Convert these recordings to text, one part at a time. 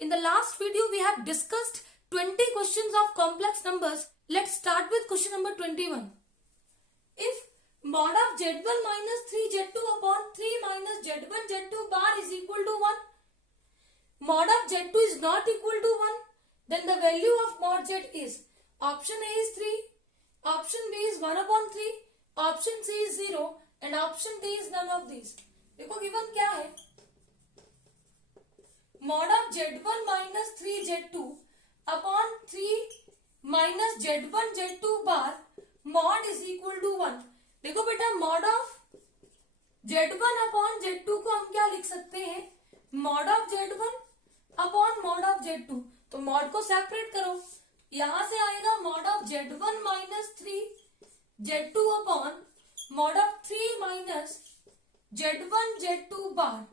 In the last video, we have discussed 20 questions of complex numbers. Let's start with question number 21. If mod of z1 minus 3z2 upon 3 minus z1 z2 bar is equal to 1, mod of z2 is not equal to 1, then the value of mod z is option A is 3, option B is 1 upon 3, option C is 0 and option D is none of these. देखो given क्या है, mod of z1 minus 3z2 upon 3 minus z1 z2 bar mod is equal to 1. देखो बेटा mod of z1 upon z2 को हम क्या लिख सकते हैं, mod of z1 upon mod of z2. तो mod को सेपरेट करो, यहां से आएगा mod of z1 minus 3 z2 upon mod of 3 minus z1 z2 bar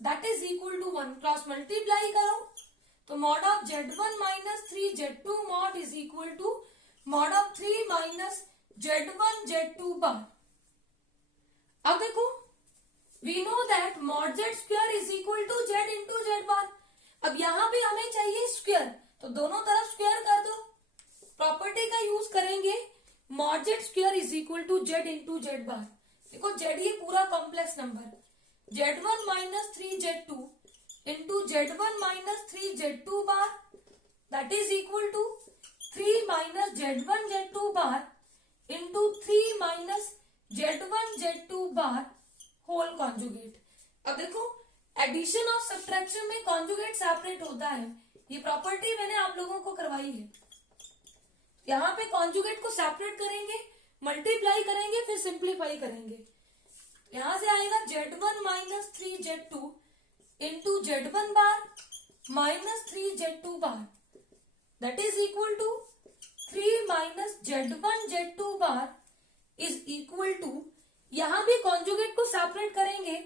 that is equal to 1. Cross multiply करो तो mod of z1 minus 3 z2 mod is equal to mod of 3 minus z1 z2 bar. अब देखो we know that mod z square is equal to z into z bar. अब यहां पे हमें चाहिए square, तो दोनों तरफ स्क्वायर कर दो. प्रॉपर्टी का यूज करेंगे, mod z square is equal to z into z bar. देखो z ये पूरा complex number, z1 minus 3z2 into z1 minus 3z2 bar that is equal to 3 minus z1 z2 bar into 3 minus z1 z2 bar whole conjugate. अब देखो addition और subtraction में conjugate separate होता है, ये प्रॉपर्टी मैंने आप लोगों को करवाई है. यहाँ पे कॉन्जुगेट को सेपरेट करेंगे, मल्टीप्लाई करेंगे, फिर सिंप्लीफाई करेंगे. यहां से आएगा z1 minus 3z2 into z1 bar minus 3z2 bar that is equal to 3 minus z1 z2 bar is equal to, यहां भी कॉन्जुगेट को सेपरेट करेंगे,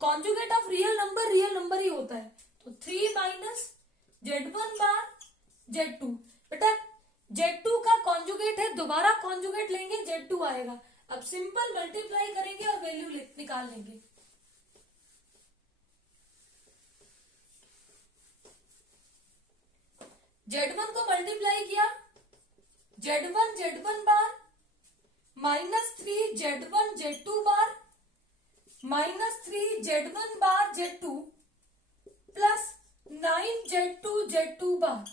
कॉन्जुगेट ऑफ रियल नंबर ही होता है, तो 3 माइनस z1 बार z2. बेटा z2 का कॉन्जुगेट है, दोबारा कॉन्जुगेट लेंगे z2 आएगा. अब सिंपल मल्टीप्लाई करेंगे और वैल्यू निकाल लेंगे. z1 को मल्टीप्लाई किया, z1 बार माइनस 3 z1 z2 बार माइनस 3 z1 बार z2 प्लस 9 z2 z2 बार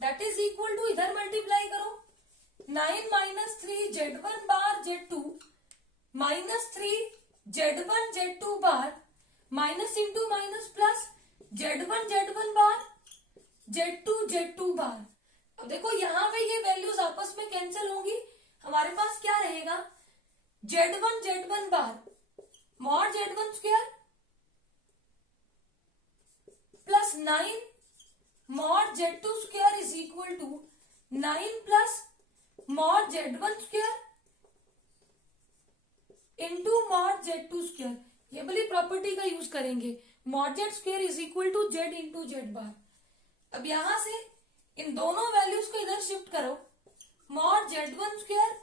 दैट इज इक्वल टू, इधर मल्टीप्लाई करो, 9 माइनस 3 z1 बार z2 माइनस 3 z1 z2 बार minus into minus plus z1 बार z2 बार. अब देखो यहाँ पे ये वैल्यूज आपस में कैंसिल होंगी, हमारे पास क्या रहेगा, z1 bar mod z1 square plus 9 mod z2 square is equal to 9 plus mod z1 square into mod z2 square. ये वाली प्रॉपर्टी का यूज करेंगे, mod z square is equal to z into z bar. अब यहां से इन दोनों values को इधर शिफ्ट करो, mod z1 square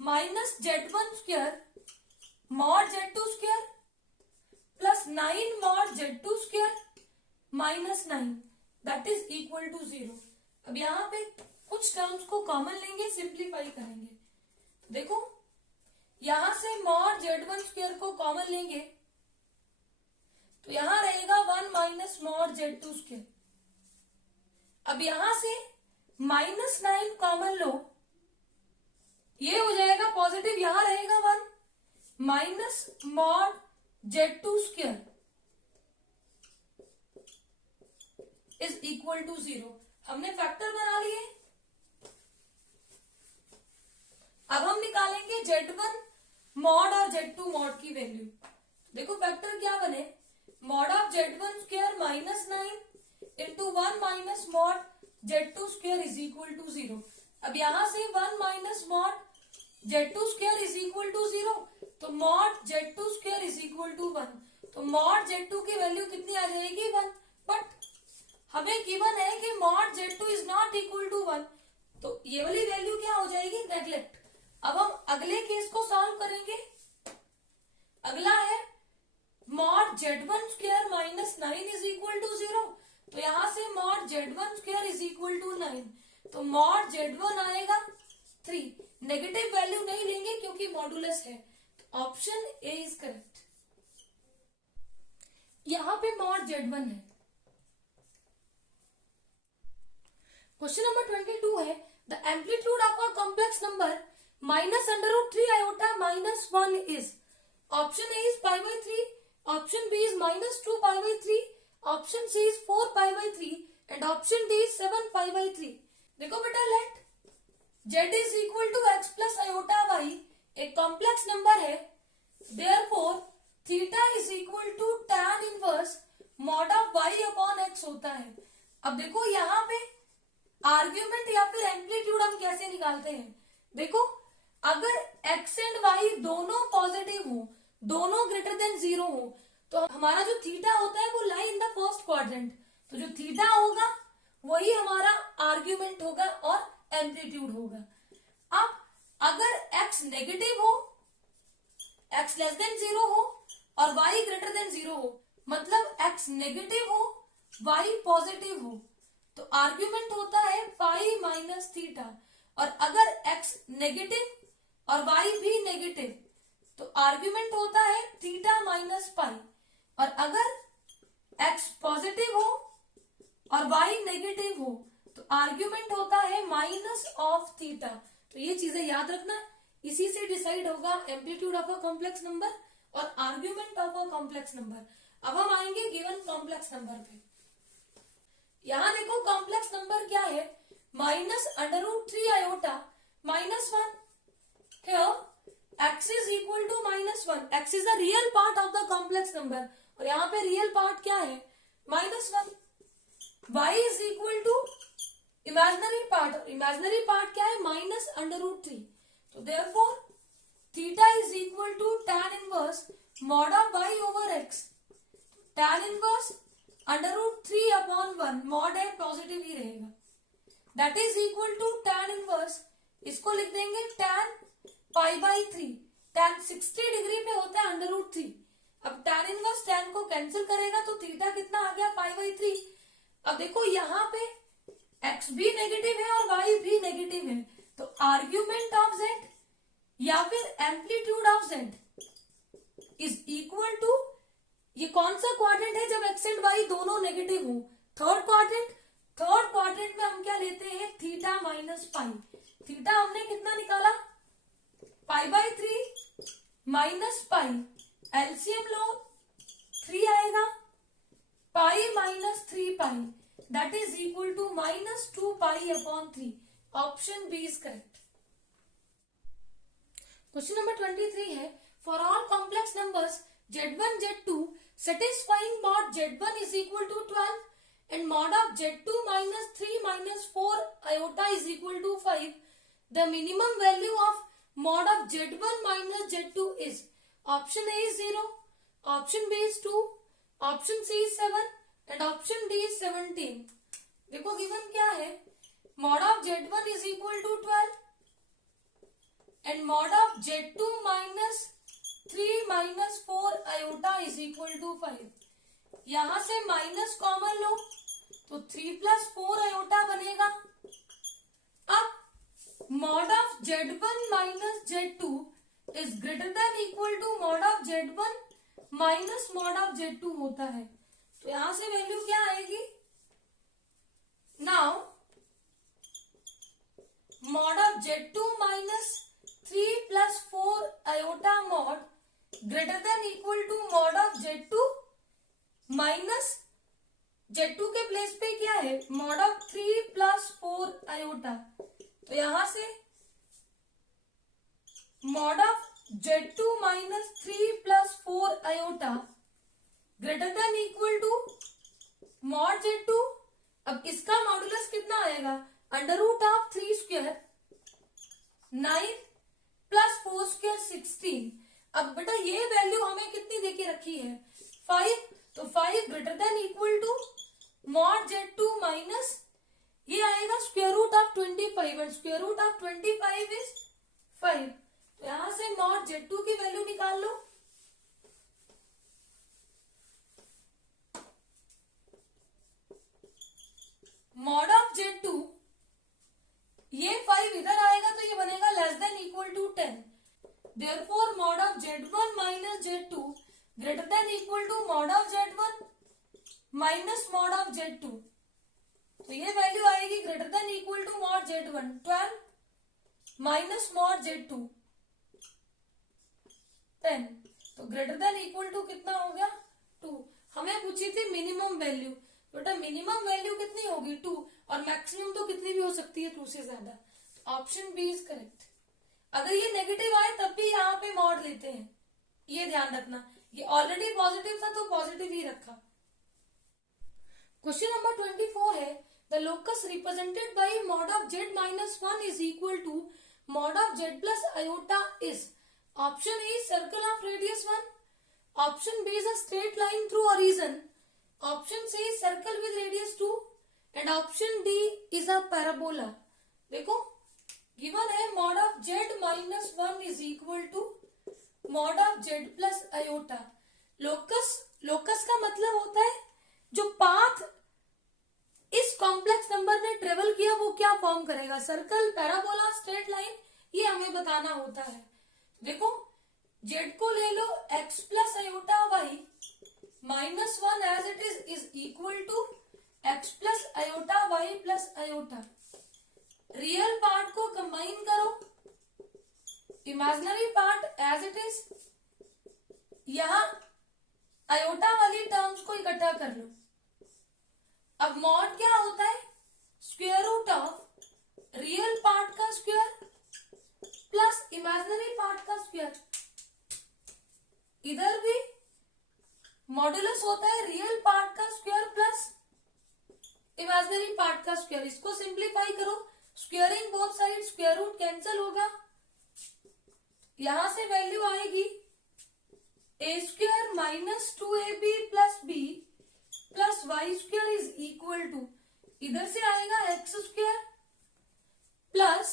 minus z1 square mod z2 square plus 9 mod z2 square minus 9 that is equal to 0. अब यहाँ पे कुछ टर्म्स को कॉमन लेंगे, सिंप्लीफाई करेंगे. देखो यहां से मॉड z1 स्क्वायर को कॉमन लेंगे तो यहां रहेगा 1 माइनस मॉड z2 स्क्वायर. अब यहां से माइनस 9 कॉमन लो, ये हो जाएगा पॉजिटिव, यहां रहेगा 1 minus mod z2 square is equal to 0. हमने फैक्टर बना लिए. अब हम निकालेंगे z1 मॉड और z2 मॉड की वैल्यू. देखो फैक्टर क्या बने, mod of z1 square minus 9 into 1 minus mod z2 square is equal to 0. अब यहां से 1 minus mod z2 square is equal to 0, तो mod z2 square is equal to 1. तो मॉड z2 की वैल्यू कितनी आ जाएगी, 1. बट हमें गिवन है कि mod z2 is not equal to 1, तो ये वाली वैल्यू क्या हो जाएगी, नेग्लेक्ट. अब हम अगले केस को सॉल्व करेंगे. अगला है mod z1 square minus 9 is equal to 0, तो यहां से mod z1 square is equal to 9, तो मॉड z1 आएगा 3। नेगेटिव वैल्यू नहीं लेंगे क्योंकि मॉडुलस है, तो ऑप्शन ए इज करेक्ट। यहां पे मॉड z1 है। क्वेश्चन नंबर 22 है the amplitude of a complex number minus under root 3 iota minus 1 is, option A is pi by 3, option B is minus 2 pi by 3, option C is 4 pi by 3 and option D is 7 pi by 3। देखो बेटा, let z is equal to x plus iota y एक complex number है, therefore theta is equal to tan inverse mod of y upon x होता है। अब देखो यहाँ पे आर्ग्यूमेंट या फिर एम्पलीट्यूड हम कैसे निकालते हैं। देखो, अगर x एंड y दोनों पॉजिटिव हो, दोनों ग्रेटर देन 0 हो, तो हमारा जो थीटा होता है वो लाई इन द फर्स्ट क्वाड्रेंट, तो जो थीटा होगा वही हमारा आर्ग्यूमेंट होगा और एम्पलीट्यूड होगा। अब अगर x नेगेटिव हो, x लेस देन 0 हो और y ग्रेटर देन 0 हो, मतलब x नेगेटिव हो y पॉजिटिव हो, तो आर्ग्यूमेंट होता है पाई माइनस थीटा। और अगर x नेगेटिव और y भी नेगेटिव, तो आर्ग्यूमेंट होता है थीटा माइनस पाई। और अगर x पॉजिटिव हो और y नेगेटिव हो, तो आर्ग्यूमेंट होता है माइनस ऑफ थीटा। तो ये चीजें याद रखना, इसी से डिसाइड होगा amplitude of a complex number और argument of a complex number. अब हम आएंगे गिवन कॉम्प्लेक्स नंबर पे। यहां देखो कॉम्प्लेक्स नंबर क्या है, minus under root 3 iota minus 1। Here x is equal to minus 1, x is the real part of the complex number और यहाँ पे रियल पार्ट क्या है, minus 1। y is equal to imaginary part, और imaginary part क्या है, minus under root 3। तो therefore theta is equal to tan inverse mod of y over x। tan inverse under root 3 upon 1, mod है positive ही रहेगा, that is equal to tan inverse, इसको लिख देंगे tan pi by 3। tan 60 degree पे होता है अंडर रूट 3। अब tan इनवर्स tan को कैंसिल करेगा तो थीटा कितना आ गया, पाई बाई 3। अब देखो यहाँ पे x भी नेगेटिव है और y भी नेगेटिव है, तो आर्ग्यूमेंट ऑफ z या फिर amplitude of z is equal to, ये कौन सा क्वाड्रेंट है जब x एंड y दोनों नेगेटिव हो, थर्ड क्वाड्रेंट। थर्ड क्वाड्रेंट में हम क्या लेते हैं, थीटा माइनस पाई। थीटा हमने कितना निकाला, pi by 3 minus pi, LCM लो 3 आएगा, pi minus 3 pi, that is equal to minus 2 pi upon 3। Option B is correct. Question number 23 है for all complex numbers z1 z2 satisfying mod z1 is equal to 12 and mod of z2 minus 3 minus 4 iota is equal to 5, the minimum value of mod of z1 minus z2 is, option A is 0, option B is 2, option C is 7 and option D is 17। देखो given क्या है, mod of z1 is equal to 12 and mod of z2 minus 3 minus 4 iota is equal to 5। यहां से minus common लो तो 3 plus 4 iota बनेगा। अब mod of z1 minus z2 is greater than equal to mod of z1 minus mod of z2 होता है, तो यहां से वैल्यू क्या आएगी, now mod of z2 minus 3 plus 4 iota mod greater than equal to mod of z2 minus z2 के place पे क्या है, मॉड ऑफ 3 प्लस 4 आयोटा, तो यहां से mod of z2 minus 3 plus 4 iota greater than equal to mod z2। अब इसका modulus कितना आएगा, under root of 3 square 9 plus 4 square 16। अब बेटा ये वैल्यू हमें कितनी देके रखी है, 5, तो 5 greater than equal to mod z2 minus ये आएगा square root of 25 and square root of 25 is 5। तो यहां से मॉड z2 की वैल्यू निकाल लो, greater than equal to mod of Z1 minus mod of Z2, तो ये वैल्यू आएगी greater than equal to mod Z1 12 minus mod Z2 10, तो ग्रेटर देन इक्वल टू कितना हो गया 2। हमें पूछी थी मिनिमम वैल्यू, बेटा मिनिमम वैल्यू कितनी होगी 2, और मैक्सिमम तो कितनी भी हो सकती है 2 से ज्यादा, ऑप्शन बी इज करेक्ट। अगर ये नेगेटिव आए तब भी यहाँ पे मॉड लेते हैं, ये ध्यान रखना, ये ऑलरेडी पॉजिटिव था तो पॉजिटिव ही रखा। क्वेश्चन नंबर 24 है the locus represented by mod of z minus 1 is equal to mod of z plus iota is, option A circle of radius 1, option B is a straight line through origin, option C circle with radius 2 and option D is a parabola. देखो given है mod of z minus 1 is equal to mod of z plus iota. Locus का मतलब होता है जो path इस complex number ने travel किया वो क्या फॉर्म करेगा, सर्कल, पैराबोला, स्ट्रेट लाइन, ये हमें बताना होता है। देखो z को ले लो x plus iota y minus 1 as it is equal to x plus iota y plus iota. Real part को कंबाइन करो, imaginary part as it is, यहां आयोटा वाली टर्म्स को इकट्ठा कर लो। अब मॉड क्या होता है, square root of real part का स्क्वायर प्लस इमेजिनरी पार्ट का स्क्वायर। इधर भी मॉडुलस होता है रियल पार्ट का स्क्वायर प्लस इमेजिनरी पार्ट का स्क्वायर। इसको सिंप्लीफाई करो, squaring both side, square root cancel होगा, यहां से वैल्यू आएगी a square minus 2ab plus b plus y square is equal to, इधर से आएगा x square plus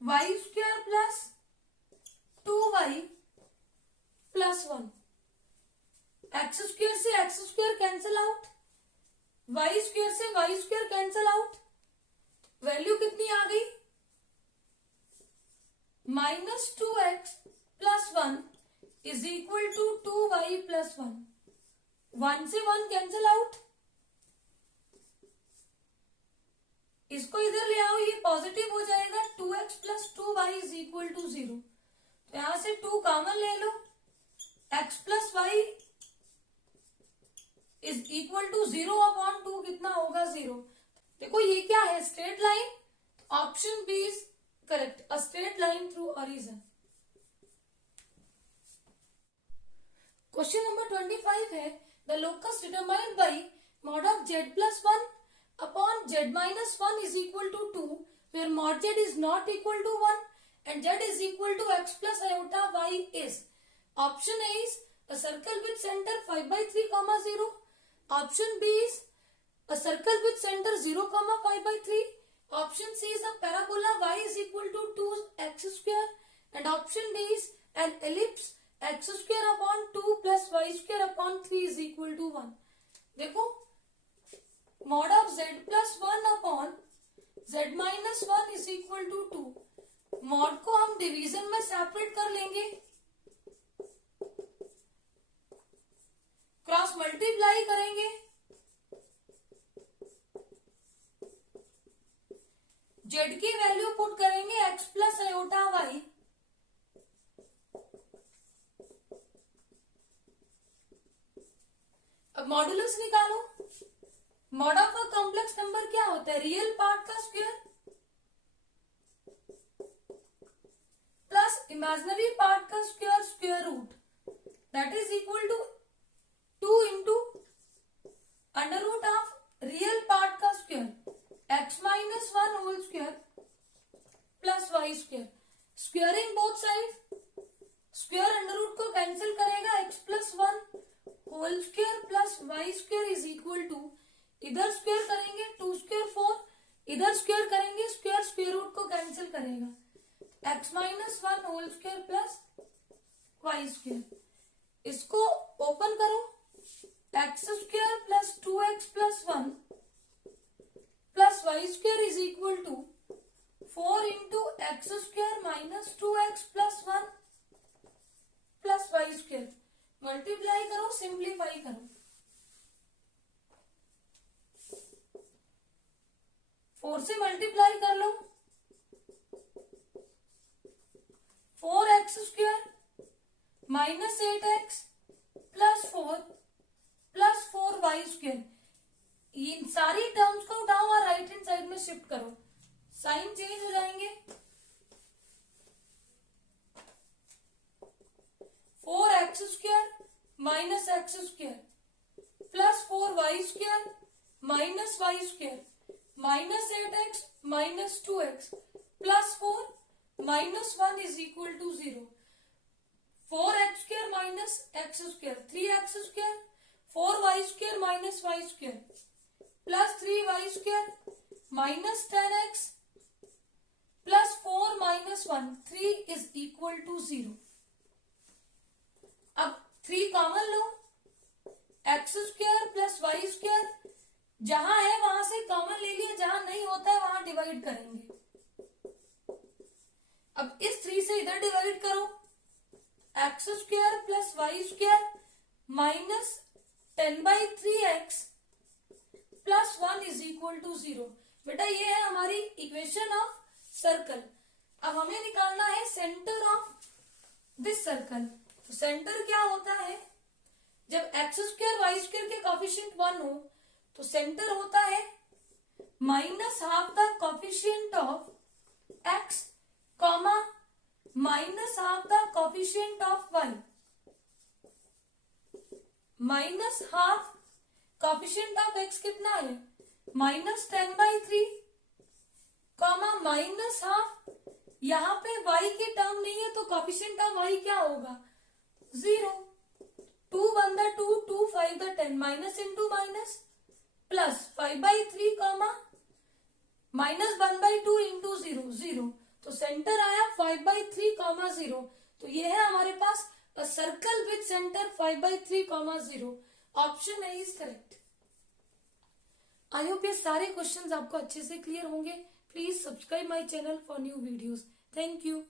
y square plus 2y plus 1। X square से x square cancel out, y square से y square cancel out, value कितनी आ गई minus 2x plus 1 is equal to 2y plus 1। 1 से 1 cancel out, इसको इधर ले आओ, ये पॉजिटिव हो जाएगा, 2x plus 2y is equal to 0। तो यहां से 2 कॉमन ले लो, x plus y is equal to 0 upon 2 कितना होगा 0। देखो ये क्या है, straight line, option B is correct, a straight line through origin. Question number 25 है the locus determined by mod of z plus 1 upon z minus 1 is equal to 2 where mod z is not equal to 1 and z is equal to x plus iota y is, option A is a circle with center 5/3, 0, option B is a circle with center 0, 5/3, option C is a parabola y is equal to 2x square and option D is an ellipse x square upon 2 plus y square upon 3 is equal to 1। देखो mod of z plus 1 upon z minus 1 is equal to 2, mod को हम division में separate कर लेंगे, cross multiply करेंगे, z की value put करेंगे x plus iota y, अब मॉडुलस निकालो। Mod of a complex number क्या होता है, रियल पार्ट का स्क्वायर प्लस इमेजिनरी पार्ट का square, square root, that is equal to 2 into under root of real part का square x minus 1 whole square plus y square. Squaring both side, square under root को cancel करेगा, x plus 1 whole square plus y square is equal to, इधर square करेंगे 2 square 4, इधर square करेंगे square, square root को cancel करेगा, x minus 1 whole square plus y square. इसको open करो, x square plus 2x plus 1 plus y square is equal to 4 into x square minus 2x plus 1 plus y square. Multiply करो, simplify करो। 4 से multiply कर लो, 4x² minus 8x plus 4y²। इन सारी terms को उठाओ और राइट हैंड साइड में shift करो, साइन चेंज हो जाएंगे। 4x² minus x² plus 4y² minus y² minus 8x minus 2x plus 4 minus 1 is equal to 0। 4x² minus x² 3x² 4y² minus y² plus 3y² minus 10x plus 4 minus 1 3 is equal to 0। अब 3 common लो, x² plus y², जहां है वहां से common ले लिया, जहां नहीं होता है वहां डिवाइड करेंगे। अब इस 3 से इधर डिवाइड करो, x² plus y² minus 10/3x plus 1 is equal to 0। बेटा ये है हमारी इक्वेशन ऑफ सर्कल। अब हमें निकालना है सेंटर ऑफ दिस सर्कल। तो सेंटर क्या होता है, जब x² y² के कोफिशिएंट 1 हो तो सेंटर होता है minus half the coefficient of x comma minus half the coefficient of y। Minus half coefficient of x कितना है, माइनस 10/3 कॉमा माइनस हाफ, यहाँ पे y की टर्म नहीं है तो कोफिशिएंट ऑफ y क्या होगा, 0। 2 1 the 2 2 5 the 10 minus into minus plus 5/3 comma minus 1/2 into 0 0। तो सेंटर आया 5/3 कॉमा 0। तो ये है हमारे पास a circle with center 5/3 comma 0। Option A is correct. I hope ये सारे क्वेश्चंस आपको अच्छे से क्लियर होंगे। Please subscribe my channel for new videos. Thank you.